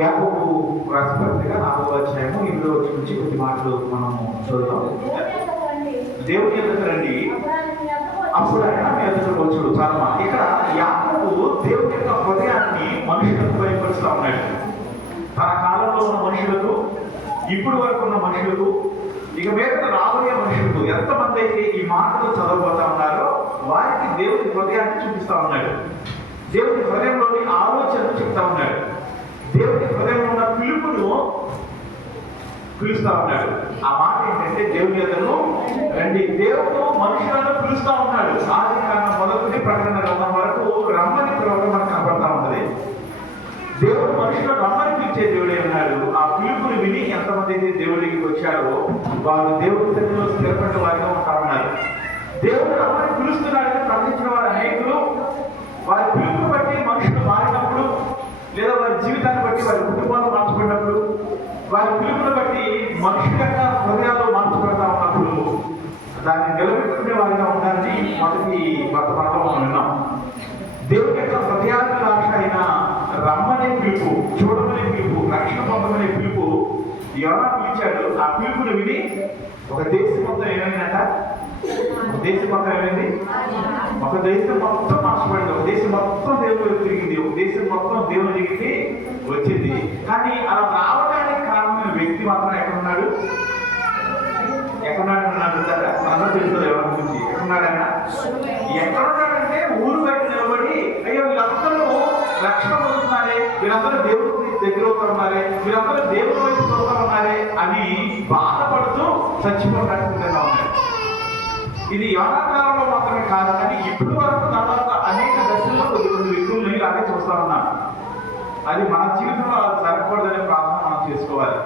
యాకోబు రాసిన పత్రిక 4వ అధ్యాయము 8వ వచనం నుంచి కొద్ది మాటలు మనము చూద్దాం. దేవుని ఎదుట రండి, అప్పుడు ఆయన మీ ఎదుటకు వచ్చుడు. చాలా ఇక్కడ యాకోబు దేవుని యొక్క హృదయాన్ని మనుషులకు బయపరుస్తూ ఉన్నాడు. తన కాలంలో ఉన్న మనుషులకు, ఇప్పుడు వరకు ఉన్న మనుషులకు, ఇక మీద రాబోయే మనుషులకు ఎంతమంది అయితే ఈ మాటలు చదవబోతా ఉన్నారో వారికి దేవుని హృదయాన్ని చూపిస్తా ఉన్నాడు. దేవుని హృదయంలోని ఆలోచనలు చెప్తా ఉన్నాడు. దేవుని హృదయంలో ఉన్న పిలుపును పిలుస్తా ఉన్నాడు. ఆ మాట ఏంటంటే దేవుని ఎదురు రండి. దేవుడు మనుషులను పిలుస్తా ఉన్నాడు. ఆది కారణం మొదలుకొని ప్రకటన గ్రంథం వరకు రమ్మని పిలవడం మనకు కనబడతా ఉన్నది. దేవుడు మనుషులను రమ్మని పిలిచే దేవుడే ఉన్నాడు. ఆ పిలుపుని విని ఎంతమంది అయితే దేవుడికి వచ్చారో వారు దేవుడి సన్నిధిలో స్థిరపడిన వారిగా ఉంటా ఉన్నారు. దేవుడు రమ్మని పిలుస్తున్నాడని ప్రకటించిన వారు అనేకులు. వారి పిలుపుని బట్టి మనుషులు మారినప్పుడు, లేదా వారి జీవితాన్ని బట్టి, వారి కుటుంబాలు మార్చబడినప్పుడు, వారి పిలుపుని బట్టి మనుషుల యొక్క హృదయాలు మార్చబడతా ఉన్నప్పుడు దాన్ని నిలబెట్టుకునే వారిగా ఉండాలని మొదటి వర్తమానంలో మనం విన్నాం. దేవుని యొక్క హృదయాభిలాష అయిన రమ్మనే పిలుపు, చూడమనే పిలుపు, రక్షణ పొందమనే పిలుపు ఎవరా పిలిచాడు. ఆ పిలుపుని విని ఒక దేశం మొత్తం ఏమైందంట? దేశం మొత్తం ఏమైంది? ఒక దేశం మొత్తం మార్చబడింది. ఒక దేశం మొత్తం దేవుడు తిరిగింది. ఒక దేశం మొత్తం దేవుని దగ్గరికి వచ్చింది. కానీ అలా రావడానికి కారణమైన వ్యక్తి మాత్రం ఎక్కడున్నాడు? ఎక్కడున్నాడు అన్నాడు. అందరూ తెలుస్తుంది ఎవరి గురించి. ఎక్కడున్నాడైనా ఎక్కడున్నాడంటే ఊరు బయట నిలబడి, అయ్యో వీళ్ళందరూ రక్షణ పొందుతున్నారే, వీళ్ళందరూ దేవుడి దగ్గర ఉన్నారే, వీళ్ళందరూ దేవుడి వైపు చూస్తా ఉన్నారే అని బాధపడుతూ చచ్చిపోవడానికి సిద్ధంగా ఉన్నాయి. ఇది యోనాకాలంలో మాత్రమే కాదు, కానీ ఇప్పుడు వరకు తర్వాత అనేక దశల్లో కొన్ని వ్యక్తులను ఇలాగే చూస్తా ఉన్నాం. అది మన జీవితంలో అలా జరగకూడదనే ప్రార్థన మనం చేసుకోవాలి.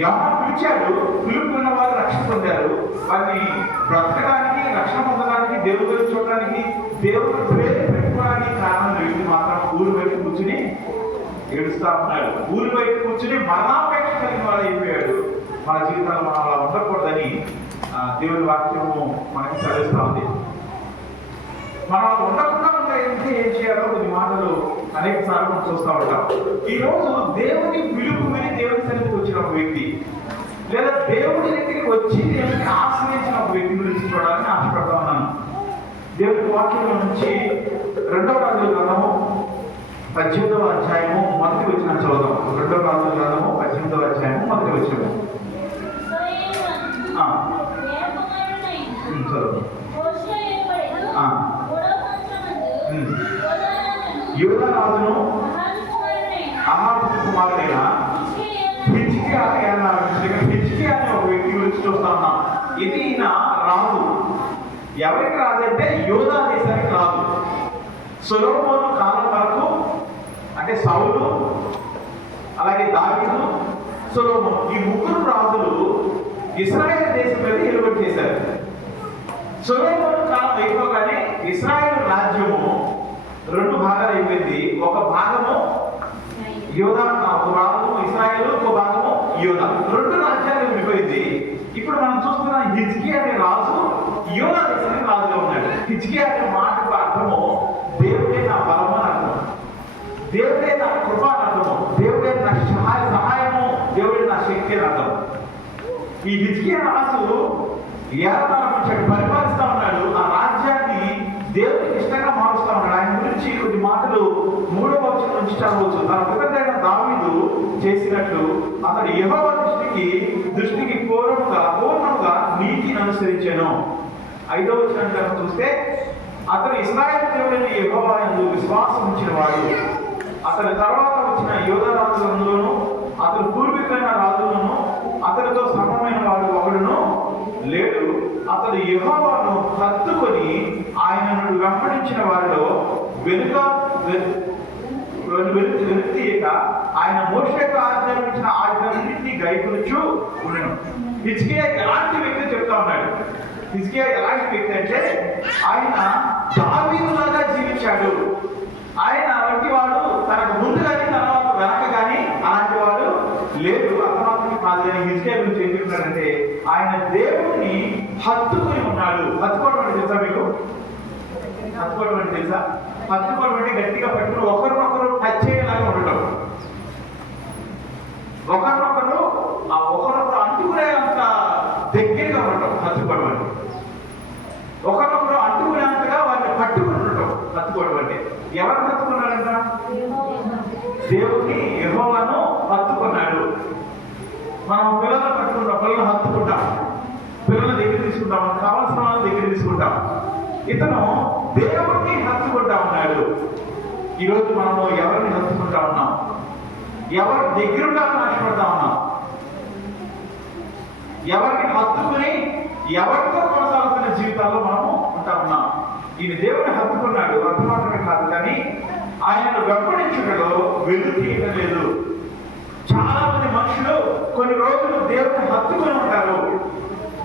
యోనా పిలిచాడు, పిలుపుకున్న వారు రక్షణ పొందారు. వారిని బ్రతకడానికి, రక్షణ పొందడానికి, దేవుడి వైపు చూడడానికి, దేవుడి పేరు పెట్టుకోవడానికి కారణం వ్యక్తి మాత్రం ఊరు బయట కూర్చుని ఏడుస్తా ఉన్నాడు. ఊరు బయట కూర్చుని మరణాపేక్ష కలిగిన వాడు అయిపోయాడు. మన జీవితాల్లో మనం అలా ఉండకూడదని దేవుని వాక్యము మనకి చదివిస్తా ఉంది. మనం ఉండకుండా ఉంటే ఏం చేయాలో కొన్ని మాటలు అనేక సార్లు మనం చూస్తూ ఉంటాం. ఈరోజు దేవుని పిలుపు విని దేవుని సన్నిధికి వచ్చిన ఒక వ్యక్తి, లేదా దేవుడి దగ్గరికి వచ్చి దేవుడిని ఆశ్రయించిన ఒక వ్యక్తి గురించి చూడాలని ఆశపడతా ఉన్నాను. దేవుడి వాక్యంలో నుంచి 2వ రాజుల గ్రంథము 18వ అధ్యాయము 1వ వచనం చదువుదాం. 2వ రాజుల గ్రంథము 18వ అధ్యాయము 1వ వచనం యూదా రాజును అహాబు కుమారుడైన హిజ్కియా అనే ఒక వ్యక్తి గురించి చూస్తా ఉన్నాం. ఇది ఈయన రాజు. ఎవరికి రాజు అంటే యూదా దేశానికి రాజు. సొలొమోను కాలం వరకు, అంటే సౌలు, అలాగే దావీదు, సొలొమోను, ఈ ముగ్గురు రాజులు ఇశ్రాయేలు దేశం మీద ఏలుబడి చేశారు. సొలొమోను కాలం అయిపోగానే ఇశ్రాయేలు రాజ్యము 2 భాగాలు అయిపోయింది. ఒక భాగము యూదా, ఒక భాగము ఇశ్రాయేలు, ఒక భాగము యూదా. 2 రాజ్యాలు విడిపోయింది. ఇప్పుడు మనం చూస్తున్న హిజ్కియా అనే రాజు యూదా దేశానికి రాజుగా ఉన్నాడు. హిజ్కియా అనే మాటకు అర్థము దేవుడే నా బలము అని అర్థం, దేవుడే నా కృప అని అర్థము, దేవుడే నా సహాయము, దేవుడే నా శక్తి అని అర్థం. ఈ హిజ్కియా రాజు పరిపాలిస్తా ఉన్నాడు. ఆ రాజ్యాన్ని దేవుడికి ఇష్టంగా మారుస్తా ఉన్నాడు. ఆయన గురించి కొన్ని మాటలు 3వ వచనం నుంచి చదవచ్చు. తన పితరుడైన దావీదు చేసినట్లు అతడు యెహోవా దృష్టికి పూర్ణముగా నీతిని అనుసరించాను. 5వ వచనం చూస్తే అతడు ఇశ్రాయేలు దేవుడైన యెహోవా యందు విశ్వాసం ఉంచిన వాడు. అతని తర్వాత వచ్చిన యూదా రాజులందులోను, అతని పూర్వీకులైన రాజులను అతనితో సమమైన వాడు ఒకడును లేడు. అతడు యెహోవాను హత్తుకొని ఆయనను వెంబడించిన వారిలో వెనుతీయక ఆయన మోషేకు ఆజ్ఞాపించిన ఆజ్ఞలన్నింటినీ గైకొనుచు ఉండెను. హిజ్కియా ఎలాంటి వ్యక్తి చెప్తా ఉన్నాడు. హిజ్కియా ఎలాంటి వ్యక్తి అంటే ఆయన దావీదులాగా జీవించాడు. ఆయన వంటి వాడు తనకు ముందు కానీ తర్వాత వెనక కానీ అలాంటి వాడు లేదు. అతమాత్రం కాదు. కానీ హిజ్కియా గురించి ఏం చెప్తున్నాడంటే ఆయన దేవుడిని హత్తుకొని ఉన్నాడు. హత్తుకోవడం అంటే తెలుసా మీకు? హత్తుకోవడం అంటే తెలుసా? హత్తుకోవడం అంటే గట్టిగా పట్టుకుని ఒకరినొకరు టచ్ చేయలాగా ఉండటం. ఎవరు హత్తుకున్నాడంట? దేవుని యెహోవాను హత్తుకున్నాడు. మనం పిల్లలను పట్టుకుంటాం, పిల్లలు హత్తుకుంటాం, పిల్లల దగ్గర తీసుకుంటాం, కావాల్సిన వాళ్ళ దగ్గర తీసుకుంటాం. ఇతను దేవుడిని హత్తుకుంటా ఉన్నాడు. ఈరోజు మనము ఎవరిని హత్తుకుంటా ఉన్నాం? ఎవరి దగ్గర ఉండాలని ఆశపడతా ఉన్నాం? ఎవరిని హత్తుకుని ఎవరితో కొనసాగుతున్న జీవితాల్లో మనము ఉంటా ఉన్నాం? ఈయన దేవుడిని హత్తుకున్నాడు, అంత మాత్రమే కాదు, కానీ ఆయనను వెంబడించుటలో వెలుతీయడం లేదు. చాలా మంది మనుషులు కొన్ని రోజులు దేవుడిని హత్తుకుని ఉంటారు,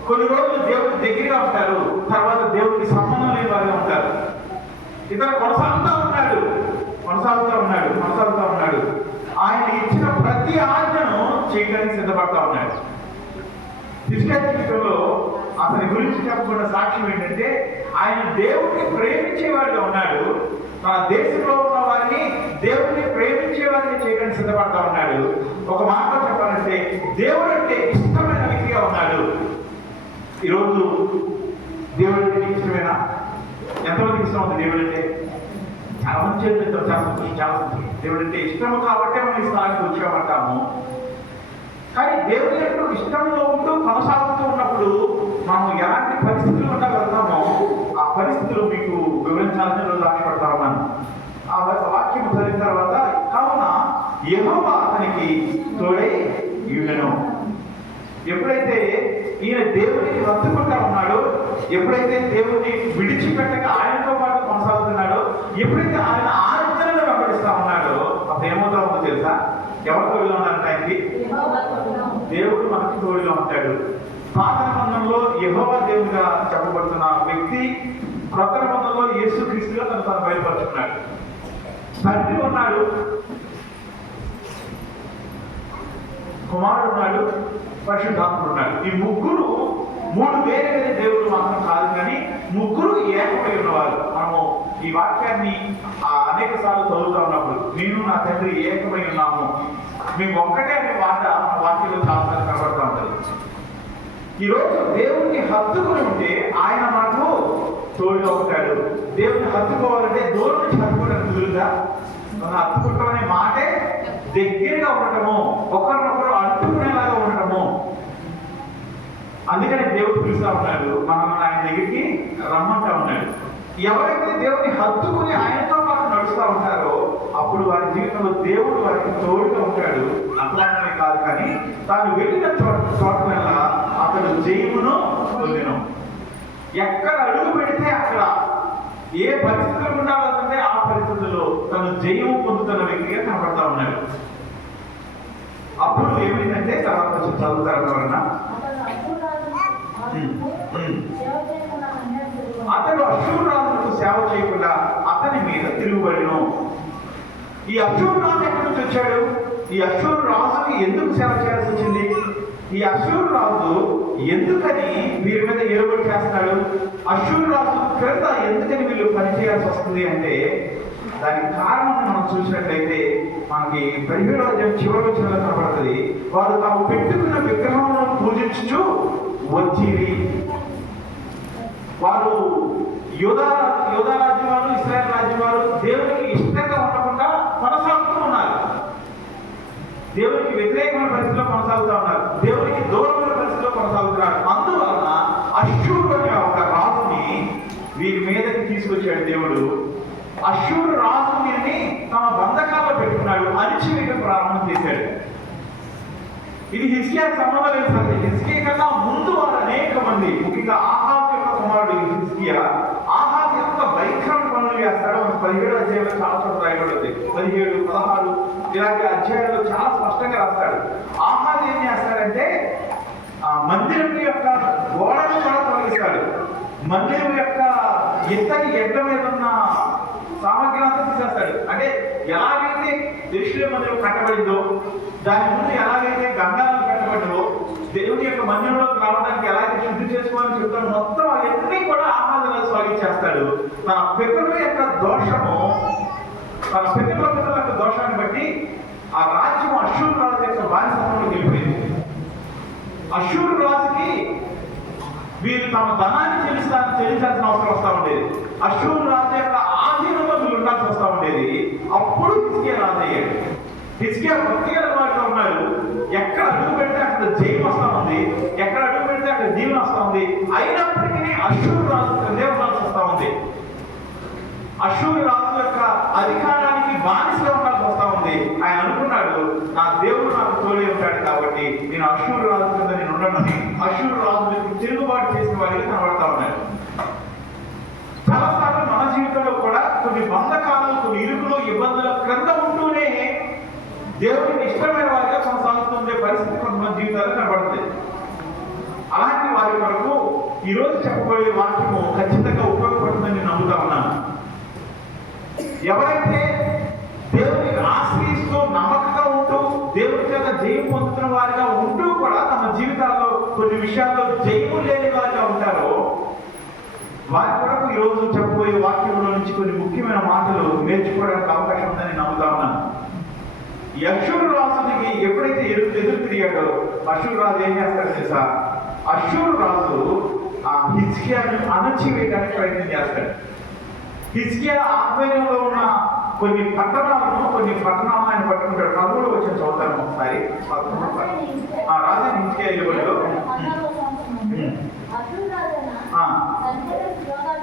కొన్ని రోజులు దేవుడికి దగ్గరగా ఉంటారు, తర్వాత దేవుడికి సంబంధం లేని వారిగా ఉంటారు. ఇతను కొనసాగుతూ ఉన్నాడు. ఆయన ఇచ్చిన ప్రతి ఆజ్ఞను చేయడానికి సిద్ధపడతా ఉన్నాడు. హిజ్కియా జీవితంలో అతని గురించి చెప్పకుండా సాక్ష్యం ఏంటంటే, ఆయన దేవుడిని ప్రేమించేవాడిగా ఉన్నాడు. తన దేశంలో ఉన్న వారిని దేవుడిని ప్రేమించేవారిని చేయడానికి సిద్ధపడతా ఉన్నాడు. ఒక మాట చెప్పాలంటే దేవుడు అంటే ఇష్టమైన వ్యక్తిగా ఉన్నాడు. ఈరోజు దేవుడు అంటే ఇష్టమేనా? ఎంతమందికి ఇష్టం ఉంది దేవుడు అంటే? చాలా మంది చెప్తాం, చాలా దేవుడు అంటే ఇష్టము కాబట్టే మనం ఈ స్థానానికి వచ్చామంటాము. కానీ దేవుడి యొక్క ఇష్టంలో ఉంటూ కొనసాగుతూ ఉన్నప్పుడు మనం ఎలాంటి పరిస్థితులు ఉండగలుగుతామో ఆ పరిస్థితులు మీకు వివరించాలని రోజు ఆశపడతామని ఆ వాక్యం చదివిన తర్వాత, కావున యెహోవా అతనికి తోడై యుండెను. ఎప్పుడైతే ఈయన దేవుడిని హత్తుకుంటా ఉన్నాడో, ఎప్పుడైతే దేవుడిని విడిచిపెట్టక ఆయనతో పాటు కొనసాగుతున్నాడో, ఎప్పుడైతే ఆయన ఆజ్ఞలను వెంబడిస్తా ఉన్నాడో, అప్పుడు ఏమవుతా ఉందో తెలుసా? ఎవరు తోడుగా ఉన్నారంటే ఆయనకి? దేవుడు మనకి తోడుగా ఉంటాడు. పాత నిబంధనలో యెహోవా దేవుడిగా చెప్పబడుతున్న వ్యక్తి క్రొత్త నిబంధనలో యేసుక్రీస్తుగా తను బయలుపరుచుకున్నాడు. తండ్రి ఉన్నాడు, కుమారుడు ఉన్నాడు, పరిశుద్ధాత్ముడు ఉన్నాడు. ఈ ముగ్గురు మూడు వేరే వేరే దేవుడు మాత్రం కాదు, కానీ ముగ్గురు ఏకమై ఉన్నవారు. మనము ఈ వాక్యాన్ని అనేక సార్లు చదువుతా ఉన్నప్పుడు, నేను నా తండ్రి ఏకమై ఉన్నాము, మేము ఒక్కటే అనే మాట మన వాక్యంలో చాలాసార్లు కనబడుతూ ఉంటుంది. ఈరోజు దేవుడిని హత్తుకుని ఉంటే ఆయన మనకు తోడుగా ఉంటాడు. దేవుడిని హత్తుకోవాలంటే దూరం నుంచి హత్తుకోవడానికి కుదురుగా? మనం హత్తుకుంటాం అనే మాటే దగ్గరగా ఉండటము, ఒకరినొకరు అంటుకునేలాగా ఉండటము. అందుకని దేవుడు పిలుస్తా ఉన్నాడు, మనం ఆయన దగ్గరికి రమ్మంటా ఉన్నాడు. ఎవరైతే దేవుడిని హత్తుకుని ఆయనతో పాటు నడుస్తూ ఉంటారో అప్పుడు వారి జీవితంలో దేవుడు వారికి తోడుగా ఉంటాడు. అట్లానే కాదు, కానీ తాను వెళ్ళిన చోటనల్లా అతడు జయమును పొందెను. ఎక్కడ అడుగు పెడితే అక్కడ, ఏ పరిస్థితులు గుండా వెళ్తుంటే ఆ పరిస్థితుల్లో తను జయము పొందుతున్న వ్యక్తిగా కనపడతా ఉన్నాడు. అప్పుడు ఏమైందంటే తర్వాత కొంచెం చదువుతారు ఎవరన్నా, అతడు అశ్షూరు రాజులకు సేవ చేయకుండా అతని మీద తిరుగుబడిను. ఈ అశ్షూరు రాజు ఎక్కడి నుంచి వచ్చాడు? ఈ అశ్షూరు రాజుకి ఎందుకు సేవ చేయాల్సి వచ్చింది? ఈ అశ్షూరు రాజు ఎందుకని వీరి మీద ఏలుబడి చేస్తాడు? అశ్షూరు రాజు క్రింద ఎందుకని వీళ్ళు పనిచేయాల్సి వస్తుంది అంటే, దానికి కారణం మనం చూసినట్లయితే మనకి 17వ అధ్యాయం చివరి వచనంలో కనబడుతుంది. వారు తాము పెట్టుకున్న విగ్రహములను పూజించుచు వచ్చిరి. వారు యూదా రాజ్యం వారు, ఇశ్రాయేల్ రాజ్యం వారు దేవునికి ఇష్టంగా ఉండకుండా కొనసాగుతూ ఉన్నారు. దేవునికి వ్యతిరేకమైన పరిస్థితిలో కొనసాగుతూ ఉన్నారు, దేవునికి దూరమైన పరిస్థితిలో కొనసాగుతున్నారు. అందువలన అశ్షూరు అనే ఒక రాజుని వీరి మీదకి తీసుకొచ్చాడు దేవుడు. అశ్షూరు రాజు వీరిని తమ బంధకాల్లో పెట్టుకున్నాడు, అణిచివేయడం ప్రారంభం చేశాడు. ఇది హిజ్కియాకి సంబంధం లేదు సార్. హిజ్కియా కన్నా ముందు వారు అనేక మంది, ముఖ్యంగా ఆహాజ్ యొక్క కుమారుడు హిజ్కియా, ఆహాజ్ యొక్క భయంకరమైన పనులు చేస్తాడు. 17వ అధ్యాయంలో చాలా చోట్ల రాయబడుతుంది. 17, 16 ఇలాంటి అధ్యాయాల్లో చాలా స్పష్టంగా రాస్తాడు. ఆహాజ్ ఏం చేస్తాడంటే మందిరం యొక్క గోడను కూడా తొలగిస్తాడు. మందిరం యొక్క ఇత్తడి ఎడ్ల మీద ఉన్న సామగ్రి అంతా తీసేస్తాడు. అంటే ఎలాగైతే యెరూషలేము మందిరం కట్టబడిందో, దాని ముందు ఎలాగైతే గంగారం కట్టబడిందో, దేవుని యొక్క మందిరంలోకి రావడానికి ఎలాగైతే శుద్ధి చేసుకోవాలని చెప్తాడు, మొత్తం అవన్నీ కూడా ఆహారాలు స్వాగతించేస్తాడు. తన పితరుల యొక్క దోషము, తన పితరుల యొక్క దోషాన్ని బట్టి ఆ రాజ్యం అశ్షూరు రాజు యొక్క బానిసత్వంలో వెళ్ళిపోయింది. అశ్షూరు రాజుకి వీరు తమ ధనాన్ని చెల్లించాల్సిన అవసరం వస్తూ ఉండేది. అశ్షూరు రాజు యొక్క ఆధీనంలో వీళ్ళు ఉండాల్సి వస్తా ఉండేది. అప్పుడు హిజ్కియా రాజు అయ్యాడు. హిజ్కియా భక్తిగా వాడిగా ఉన్నాడు. ఎక్కడ అడుగు పెడితే అక్కడ జయం వస్తా ఉంది, ఎక్కడ అడుగు పెడితే అక్కడ దీవెన వస్తా ఉంది. అయినప్పటికీ అష్షూరు రాజు కిందే ఉండాల్సి వస్తా ఉంది. అష్షూరు రాజు యొక్క అధికారానికి బానిసగా ఉండాల్సి వస్తా ఉంది. ఆయన అనుకున్నాడు, నా దేవుడు నాకు తోడే ఉంటాడు కాబట్టి నేను అష్షూరు రాజు కింద నేను ఉండనని అష్షూరు రాజు తిరుగుబాటు చేసిన వాడికి కనబడతా ఉన్నాడు. చాలాసార్లు మన జీవితంలో కూడా కొన్ని బంధకాలు, కొన్ని ఇరుకులు, ఇబ్బందుల క్రింద ఉంటూనే దేవుడికి ఇష్టమైన వారిగా కొనసాగుతుండే పరిస్థితి కొంతమంది జీవితాలు కనబడుతుంది. అలాంటి వారి వరకు ఈరోజు చెప్పబోయే వాక్యము ఖచ్చితంగా ఉపయోగపడుతుందని నేను నమ్ముతా ఉన్నాను. ఎవరైతే దేవుని ఆశ్రయిస్తూ నమ్మకంగా ఉంటూ దేవుడి చేత జయం పొందుతున్న వారిగా ఉంటూ కూడా తమ జీవితాల్లో కొన్ని విషయాల్లో జయము లేని వారిగా ఉంటారో వారి కొరకు ఈరోజు చెప్పబోయే వాక్యంలో నుంచి కొన్ని ముఖ్యమైన మాటలు నేర్చుకోవడానికి అవకాశం ఉందని నమ్ముతా ఉన్నాను. ఈ అష్షూరు రాజునికి ఎప్పుడైతే ఎదురు తిరిగాడో అష్షూరు రాజు ఏం చేస్తాడు తెలుసా? అష్షూరు రాజు ఆ హిజ్కియాను అణచివేయడానికి ప్రయత్నం చేస్తాడు. హిజ్కియా ఆధ్వర్యంలో ఉన్న కొన్ని పట్టణాలను ఆయన పట్టుకుంటాడు. 13 వచ్చిన చదువుతాను ఒకసారి. రాజా హిజ్కియా ఇవ్వడు.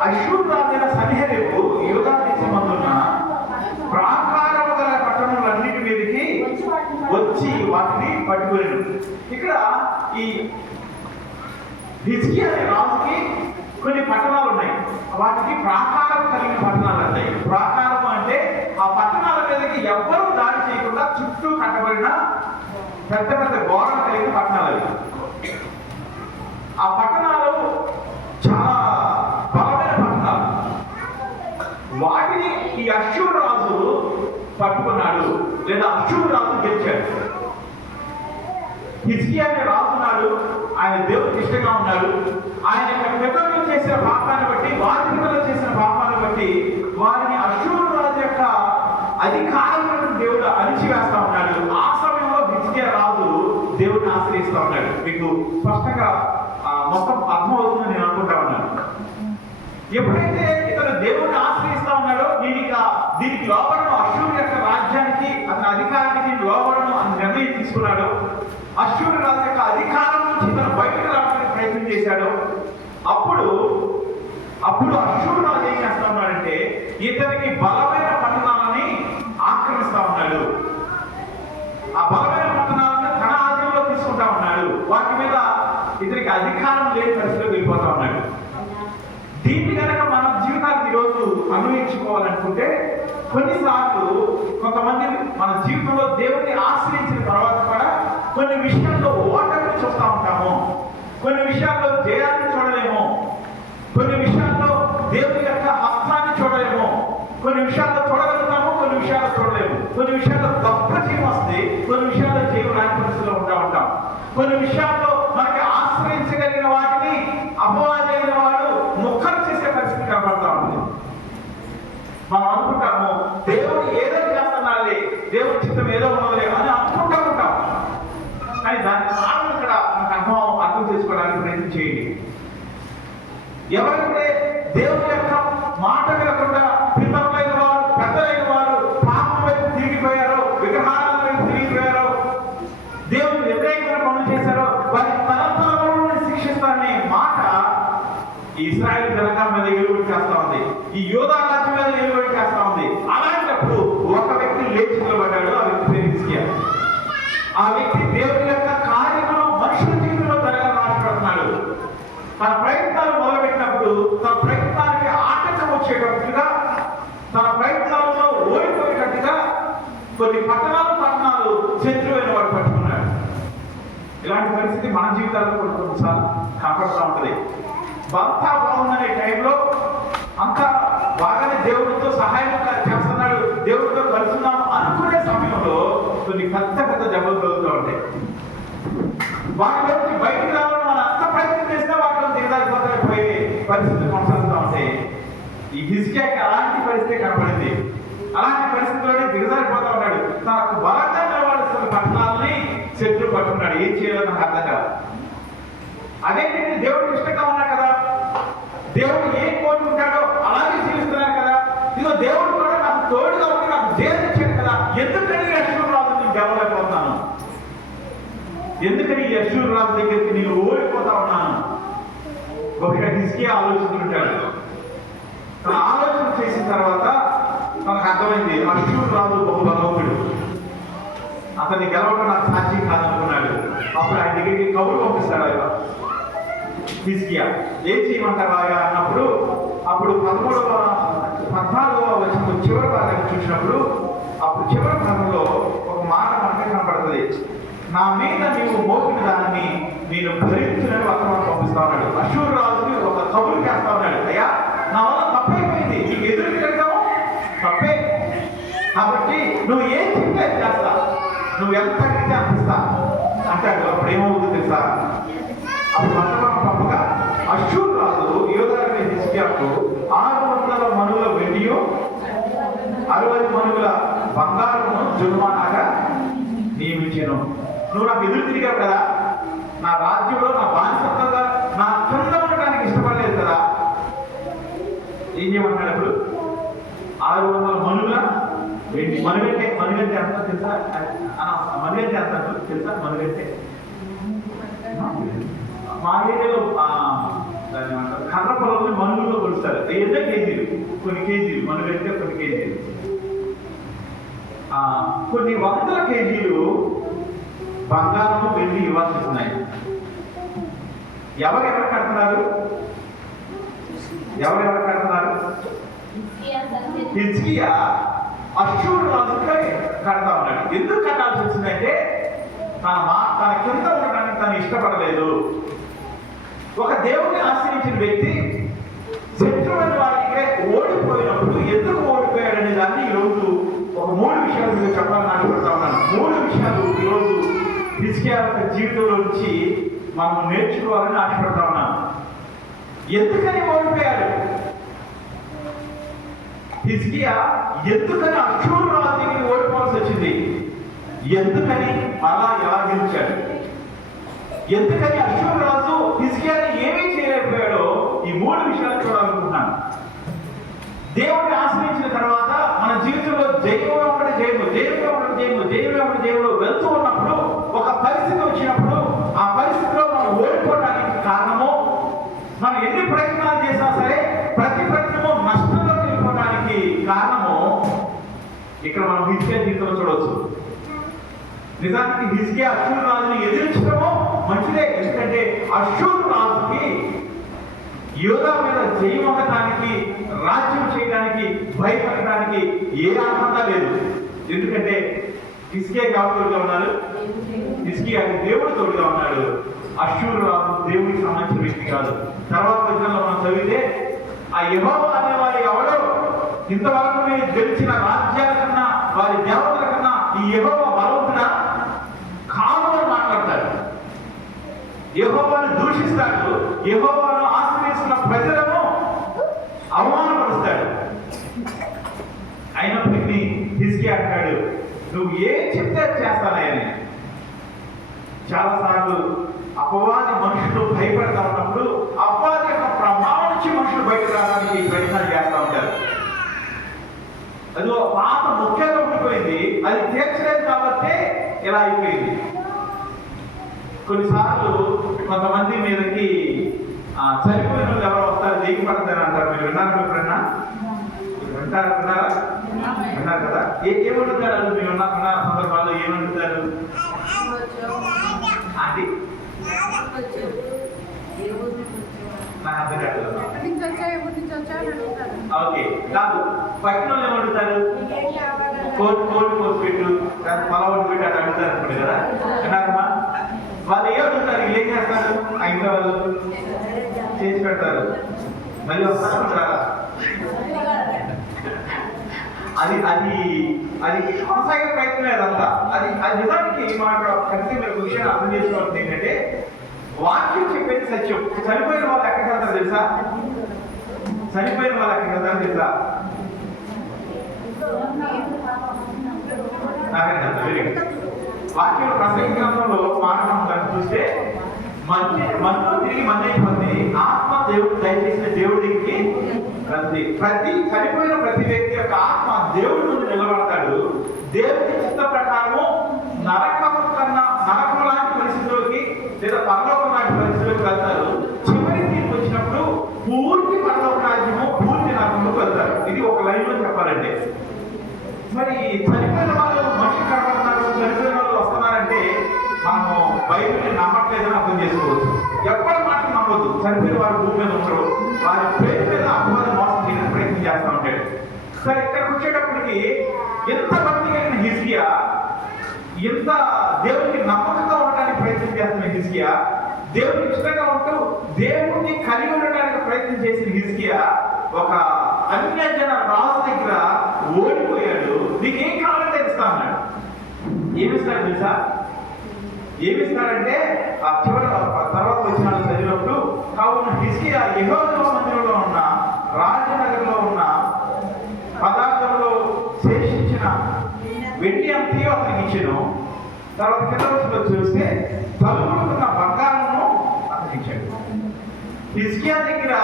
అష్షూరు రాజైన సన్హెరీబు యూదా దేశమందున్న ప్రాకారము గల పట్టణములన్నిటి మీదకి వచ్చి వాటిని పట్టుకుని. ఇక్కడ ఈ హిజ్కియా అనే రాజుకి కొన్ని పట్టణాలు ఉన్నాయి. వాటికి ప్రాకారం కలిగిన పట్టణాలు అంటాయి. ప్రాకారం అంటే ఆ పట్టణాల మీదకి ఎవ్వరూ దాడి చేయకుండా చుట్టూ కట్టబడిన పెద్ద పెద్ద గోడలు కలిగిన పట్టణాలు అవి. ఆ పట్టణాలు చాలా బలమైన పట్టణాలు. వాటిని ఈ అష్షూరు రాజు పట్టుకున్నాడు, లేదా అష్షూరు రాజు గెలిచాడు. హిజ్కియా అనే రాజు ఉన్నాడు, ఆయన దేవుడికి ఇష్టంగా ఉన్నాడు. ఆయన యొక్క పితరులు చేసిన పాపాన్ని బట్టి, వారి పితరులు చేసిన పాపాన్ని బట్టి వారిని అష్షూరు రాజు యొక్క అధికారంలో దేవుడు అణిచివేస్తా ఉన్నాడు. ఆ సమయంలో హిజ్కియా రాజు దేవుడిని ఆశ్రయిస్తా ఉన్నాడు. మీకు స్పష్టంగా మొత్తం అర్థమవుతుందని నేను అనుకుంటా ఉన్నాను. ఎప్పుడైతే ఇతను దేవుడిని ఆశ్రయిస్తా ఉన్నాడో దీనికి లోబడను, అష్షూరు యొక్క రాజ్యానికి అతని అధికారానికి లోబడను అని నిర్ణయం తీసుకున్నాడు. అష్షూరు రాజు యొక్క అధికారం నుంచి ఇతను బయటకు రావడానికి ప్రయత్నం చేశాడు. అప్పుడు అష్షూరు రాజు ఏం చేస్తా ఉన్నాడంటే ఇతనికి బలమైన పట్టణాలని ఆక్రమిస్తా ఉన్నాడు. ఆ బలమైన పట్టణాలను తన ఆధీనంలో తీసుకుంటా ఉన్నాడు. వాటి మీద ఇతనికి అధికారం లేని పరిస్థితిలో వెళ్ళిపోతా ఉన్నాడు. దీన్ని కనుక మన జీవితానికి ఈరోజు అన్వయించుకోవాలనుకుంటే కొన్నిసార్లు కొంతమంది మన జీవితంలో దేవుడిని ఆశ్రయించిన తర్వాత కూడా కొన్ని విషయాల్లో ఓటమిని చూస్తూ ఉంటాము, కొన్ని విషయాల్లో జయాన్ని చూడలేము, కొన్ని విషయాల్లో దేవుని యొక్క హస్తాన్ని చూడలేము, కొన్ని విషయాల్లో చూడగలుగుతాము, కొన్ని విషయాల్లో చూడలేము. కొన్ని విషయాల్లో గొప్ప జయం వస్తే కొన్ని విషయాల్లో జయం రాని పరిస్థితిలో ఉంటాం. కొన్ని విషయాల్లో మనకి ఆశ్రయించగలిగిన వాటిని అపవాదైన వాడు ముఖం చేసే పరిస్థితి కనబడతా ఉంటుంది. మనం అనుకుంటాము దేవుడు ఏదో చేస్తున్నాడే, దేవుడి చిత్తం ఏదో ఉన్నది అని అనుకుంటూ ఉంటాం. కానీ దాని కారణం ఇక్కడ మనకు అర్థం చేసుకోవడానికి ప్రయత్నం చేయండి. ఎవరైతే దేవుని యొక్క మాట వినకుండా పితరులైన వారు, పెద్దలైన వారు పాపం వైపు తిరిగిపోయారో, విగ్రహాల వైపు తిరిగిపోయారో, దేవుని వ్యతిరేకమైన పనులు చేశారో వారి తరతరాలను శిక్షిస్తారనే మాట ఇశ్రాయేలు జనాంగం మీద ఎలుబడి చేస్తా ఉంది. ఈ యూదా రాజ్యం మీద ఎలుబడి చేస్తా ఉంది. అలాంటప్పుడు ఒక వ్యక్తి లేచి నిలబడ్డాడు. ఆ వ్యక్తి పేరు హిజ్కియా. ఆ వ్యక్తి దేవుని యొక్క కార్యములు మనుషుల జీవితంలో జరగాలని ఆశపడుతున్నాడు. తన ప్రయత్నాలు మొదలుపెట్టినప్పుడు తన ప్రయత్నానికి ఆటంకం వచ్చేటట్టుగా, తన ప్రయత్నాలలో ఓడిపోయేటట్టుగా కొన్ని పట్టణాలు శత్రువైన వాడు పట్టుకున్నాడు. ఇలాంటి పరిస్థితి మన జీవితాల్లో కూడా కొన్నిసార్లు కనపడుతూ ఉంటుంది. అంతా బాగుందనే టైంలో అంతా బాగానే దేవుడితో సహాయం చేస్తున్నాడు, దేవుడితో కలుస్తున్నాము అనుకునే సమయంలో కొన్ని పెద్ద దెబ్బలు తగులుతూ ఉంటాయి. వాటిలోంచి బయటికి రావాలని మనం అంత ప్రయత్నం చేసినా వాటిలో దిగదారిపోతే పరిస్థితి కొనసాగుతూ ఉంటాయి. ఈ హిజ్కియాకి అలాంటి పరిస్థితి కనపడింది. అలాంటి పరిస్థితిలోనే దిగజారిపోతా ఉన్నాడు. తనకు బలంగా నిలబడాల్సిన పట్టణాలని శత్రువు పట్టుకున్నాడు. ఏం చేయాలో నాకు అర్థం కాదు. అదేంటంటే దేవుడికి ఇష్టంగా ఉన్నా కదా, దేవుడు ఏం కోరుకుంటాడో అలాగే జీవిస్తున్నాడు కదా, ఇదిగో దేవుడు కూడా నాకు దేవుడు ఇచ్చాడు కదా, ఎందుకని అష్షూరు రాజు నేను గెలవలేకపోతున్నాను, ఎందుకని ఈ అష్షూరు రాజు దగ్గరికి నేను ఓడిపోతా ఉన్నాను? బహుశా హిజ్కియా ఆలోచిస్తుంటాడు. తన ఆలోచన చేసిన తర్వాత తనకు అర్థమైంది, అష్షూరు రాజు బహు బలవంతుడు, అతన్ని గెలవడం నాకు సాధ్యం కాదనుకున్నాడు. అప్పుడు ఆయన దగ్గరికి కబురు పంపిస్తాడు ఆయన హిజ్కియా. ఏం చేయమంటారు ఆయన అన్నప్పుడు, అప్పుడు 14వ వచనం చివరి భాగాన్ని చూసినప్పుడు, అప్పుడు చివరి భాగంలో ఒక మాట మనకి కనపడుతుంది, నా మీద నీవు మోపిన దాన్ని నేను భరించునని వర్తమానం పంపిస్తా ఉన్నాడు. అష్షూరు రాజుకి ఒక కబురు చేస్తా ఉన్నాడు, అయ్యా నా వల్ల తప్పైపోయింది, నీకు ఎదురు వెళ్తావు తప్పే, కాబట్టి నువ్వు ఏం చెప్తే చేస్తా, నువ్వు ఎంత అడిగితే అందిస్తా అంటాడు. అప్పుడు ఏమవుతుంది తెలుసా? అప్పుడు వర్తమానం పంపగా అష్షూరు రాజు యోధారి హిజ్కియాకు 600 మణుల వెండియు 60 మణుల బంగారమును జుర్మానాగా నియమించెను. నువ్వు నాకు ఎదురు తిరిగావు కదా, నా రాజ్యంలో నా బానిసత్వంగా నా కింద ఉండడానికి ఇష్టపడలేదు కదా, ఏం చేయమంటాడు? అప్పుడు 600 మణుల వెండి. మనుగంటే ఎంత తెలుసా? మనుగంటే ఎంత తెలుసా? మనుగంటే మా ఏరియాలో దాన్ని ఏమంటారు, కర్ర పొలంలో మనుగుల్లో కొలుస్తారు. ఎన్నో కేజీలు, కొన్ని కేజీలు మనుగంటే కొన్ని కేజీలు, కొన్ని వందల కేజీలు బంగారము వెండి ఇవ్వాల్సి వస్తున్నాయి. ఎవరెవరు కడుతున్నారు? హిజ్కియా అష్షూరు రాజుపై కడతా ఉన్నాడు. ఎందుకు కట్టాల్సి వచ్చిందంటే తన కింద ఉండడానికి తను ఇష్టపడలేదు. ఒక దేవుడిని ఆశ్రయించిన వ్యక్తి శత్రువైన వారికే ఓడిపోయినప్పుడు ఎందుకు ఓడిపోయాడనే దాన్ని ఈరోజు ఒక 3 విషయాలు మీకు చెప్పాలని ఆశపడతా ఉన్నాను. 3 విషయాలు ఈరోజు హిజ్కియా యొక్క జీవితంలో నుంచి మనం నేర్చుకోవాలని ఆశపడతా ఉన్నాను. ఎందుకని ఓడిపోయాడు హిజ్కియా? ఎందుకని అష్షూరు రాజు దగ్గరికి ఓడిపోవాల్సి వచ్చింది? ఎందుకని అలా ఎలా గెలిచాడు? ఎందుకని అష్షూరు రాజు హిజ్కియాని ఏమీ చేయలేకపోయాడో ఈ 3 విషయాలు చూడాలనుకుంటున్నాను. దేవుడిని ఆశ్రయించిన తర్వాత మన జీవితంలో జయము వెళ్తూ ఉన్నప్పుడు ఒక పరిస్థితి వచ్చినప్పుడు ఆ పరిస్థితిలో మనం ఓడిపోవడానికి కారణము, మనం ఎన్ని ప్రయత్నాలు చేసినా సరే ప్రతి ప్రయత్నము నష్టంలో వెళ్ళిపోవడానికి కారణము ఇక్కడ మనం హిజ్కియా జీవితంలో చూడవచ్చు. నిజానికి హిజ్కియా అష్షూరు రాజుని ఎదిరించడము మంచిదే, ఎందుకంటే అష్షూరు రాజుకి యోధా మీద జయం అవ్వడానికి, రాజ్యం చేయడానికి, భయపడడానికి ఏ అర్హత లేదు. ఎందుకంటే హిజ్కియా తోడుగా ఉన్నాడు, హిజ్కియాకి దేవుడు తోడుగా ఉన్నాడు. అష్షూరు రాజు దేవుడికి సంబంధించిన వ్యక్తి కాదు. తర్వాత వచనంలో మనం చదివితే ఆ యెహోవా అనేవారు ఎవరో, ఇంతవరకు మీరు గెలిచిన రాజ్యాల కన్నా వారి దేవతల కన్నా ఈ యెహోవా బలవంతుడా కాదు అని మాట్లాడతాడు. యెహోవాను దూషిస్తాడు, యెహోవాను ఆశ్రయిస్తున్న ప్రజలను అవమానపరుస్తాడు. అయినప్పటికీ హిజ్కియా అంటాడు, నువ్వు ఏం చెప్తే చేస్తానని. చాలాసార్లు అపవాది మనుషులు భయపడతా ఉన్నప్పుడు అపవాది యొక్క ప్రభావం నుంచి మనుషులు బయటకు రావడానికి ప్రయత్నాలు చేస్తూ ఉంటారు. అది పాత ముఖ్యంగా ఉండిపోయింది, అది తీర్చలేదు కాబట్టి ఇలా అయిపోయింది. కొన్నిసార్లు కొంతమంది మీదకి చనిపోయిన వాళ్ళు ఎవరో వస్తారు, దిగి పడతారు అంటారు. మీరు విన్నారు ఎప్పుడన్నా? విన్నారు కదా? ఏమంటారు? మీరు ఉన్న సందర్భాల్లో ఏమంటారు? అది నాకు అర్థం కాదు. ఓకే కాదు, పట్టణంలో ఏమంటారు? కోడి కోసి పెట్టు, పొలవడి పెట్టు అని అడుగుతారు అనుకోండి కదా. విన్నారమ్మా? వాళ్ళు ఏమంటారు? ఏం చేస్తారు? ఆ ఇంట్లో వాళ్ళు చేసి పెడతారు, మళ్ళీ వస్తారు. అది అది అది కొనసాగే ప్రయత్నం అదంతా. అది నిజానికి మన కలిసి మీరు విషయాన్ని అర్థం చేసుకోవాల్సింది ఏంటంటే, వాక్యం చెప్పేది సత్యం. చనిపోయిన వాళ్ళు ఎక్కడికి వెళ్తారు తెలుసా? చనిపోయిన వాళ్ళు ఎక్కడికి వెళ్తారు తెలుసా? వాక్యం ప్రసంగంలో మాట మనం చూస్తే మనతో తిరిగి మన అయిపోతుంది. ఆత్మ దేవుడు దయచేసిన దేవుడి దగ్గరికి ప్రతి చనిపోయిన ప్రతి వ్యక్తి యొక్క ఆత్మ దేవుడి నుండి నిలబడతాడు. చనిపోయిన వాళ్ళు మనిషి కనబడుతున్నారు, చనిపోయిన వాళ్ళు వస్తున్నారంటే మనము బైబిల్ని నమ్మట్లేదని అర్థం చేసుకోవచ్చు. ఎప్పటి మాటలు నమ్మవద్దు. చనిపోయిన వారు భూమి మీద ఉంటారు, వారి పేరు మీద అపవాదం మోసం చేయడానికి ప్రయత్నం చేస్తూ ఉంటాడు. సరే, ఇక్కడికి వచ్చేటప్పటికి ఎంత భక్తి కలిగిన హిజ్కియా, ఎంత దేవునికి నమ్మకంగా ఉండడానికి ప్రయత్నం చేస్తున్న హిజ్కియా, దేవునికి ఇష్టంగా ఉంటూ దేవుడిని కలిగి ఉండడానికి ప్రయత్నం చేసిన హిజ్కియా ఒక అన్యజన రాజు దగ్గర ఓడిపోయాడు. నీకేం కావాలంటే ఇస్తా అన్నాడు. ఏమిస్తాడు తెలుసా? ఏమిస్తాడంటే ఆ చివరి తర్వాత వచ్చిన చదివినప్పుడు, కావున హిజ్కియా యెహోవా మందిరంలో ఉన్న రాజనగర్లో ఉన్న పదార్థంలో శేషించిన వెండి అంతయో అతనికి ఇచ్చాను. తర్వాత కింద రోజులో చూస్తే తలుపులున్న బంగారమును అతనికి ఇచ్చాడు. హిజ్కియా దగ్గర